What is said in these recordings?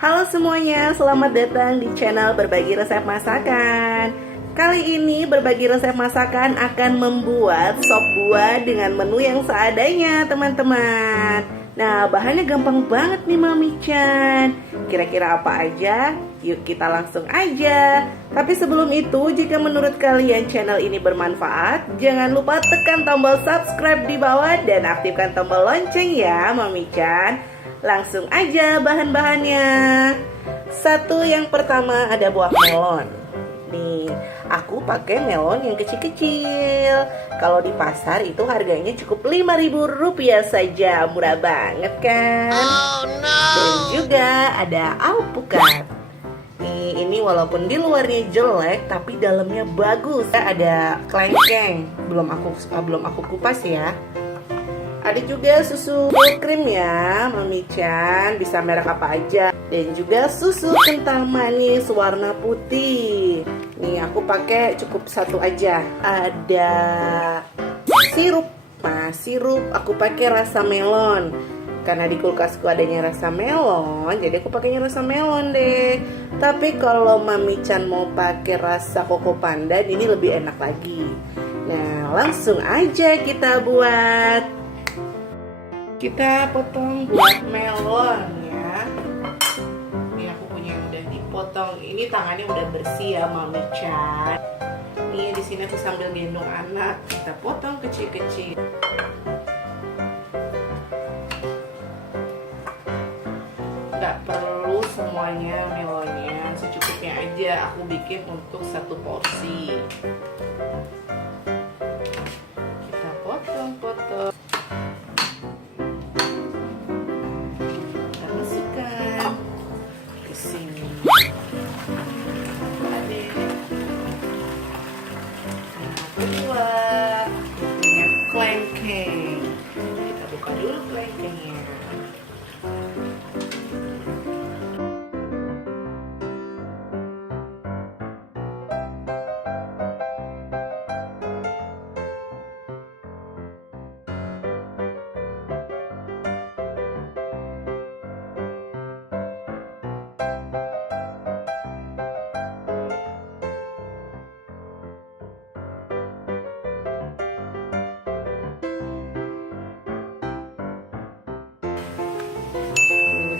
Halo semuanya, selamat datang di channel Berbagi Resep Masakan. Kali ini berbagi resep masakan akan membuat sop buah dengan menu yang seadanya teman-teman. Nah, bahannya gampang banget nih Mami Chan. Kira-kira apa aja? Yuk kita langsung aja. Tapi sebelum itu, jika menurut kalian channel ini bermanfaat, jangan lupa tekan tombol subscribe di bawah dan aktifkan tombol lonceng ya Mami Chan. Langsung aja bahan-bahannya. Yang pertama ada buah melon. Nih, aku pakai melon yang kecil-kecil. Kalau di pasar itu harganya cukup Rp5.000 saja. Murah banget kan? Oh, no. Dan juga ada alpukat. Nih, ini walaupun di luarnya jelek tapi dalamnya bagus. Ada kelengkeng. Belum aku kupas ya. Ada juga susu full cream ya Mami Chan, bisa merek apa aja. Dan juga susu kental manis warna putih. Nih aku pakai cukup satu aja. Ada sirup. Nah sirup aku pakai rasa melon. Karena di kulkasku adanya rasa melon, jadi aku pakainya rasa melon deh. Tapi kalau Mami Chan mau pakai rasa koko pandan, ini lebih enak lagi. Nah langsung aja kita buat. Kita potong buah melon ya. Ini aku punya yang udah dipotong. Ini tangannya udah bersih ya Mami Chan. Nih di sini aku sambil gendong anak. Kita potong kecil-kecil. Nggak perlu semuanya melonnya, secukupnya aja. Aku bikin untuk satu porsi. Kita potong-potong. Punya kelengkeng. Kita buka dulu kelengkengnya.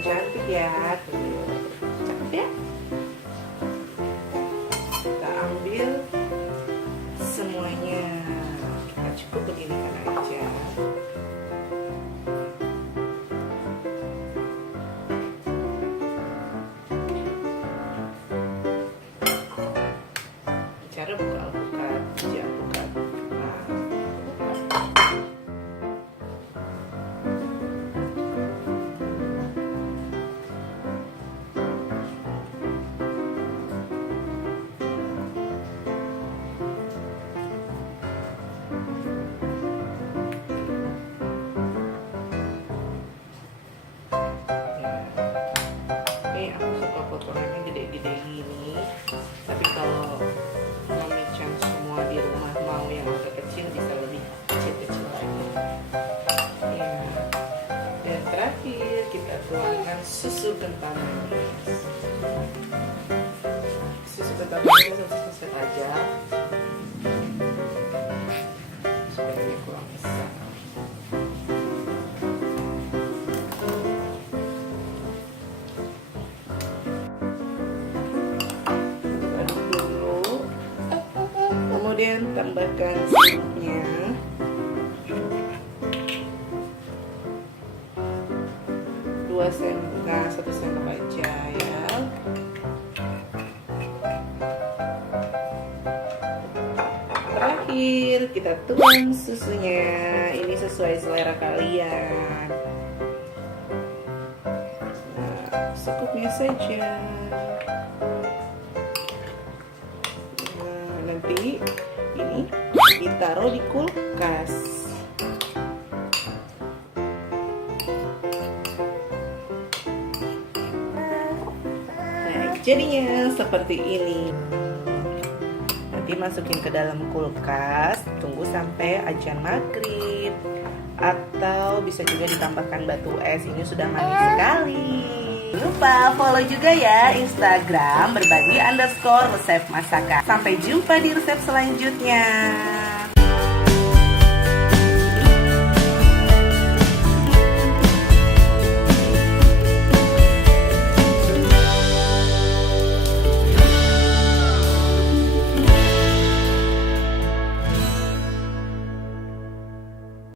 Cantik ya, cakep ya. Kita ambil semuanya, kita cukup beginikan aja. Cara buka alpukat, biji alpukat. Potongannya gede-gede gini. Tapi kalau Mami Chan semua di rumah mau yang agak kecil, bisa lebih kecil-kecil lagi ya. Dan terakhir kita tuangkan susu kental manis. Susu kental manis satu aja supaya dia kurang besar. Kemudian tambahkan sirupnya. Satu sendok aja ya. Terakhir kita tuang susunya. Ini sesuai selera kalian. Nah, secukupnya saja. Nanti ini ditaruh di kulkas. Nah, jadinya seperti ini. Nanti masukin ke dalam kulkas, tunggu sampai azan maghrib. Atau bisa juga ditambahkan batu es. Ini sudah manis sekali. Jangan lupa follow juga ya Instagram berbagi_resep masakan. Sampai jumpa di resep selanjutnya.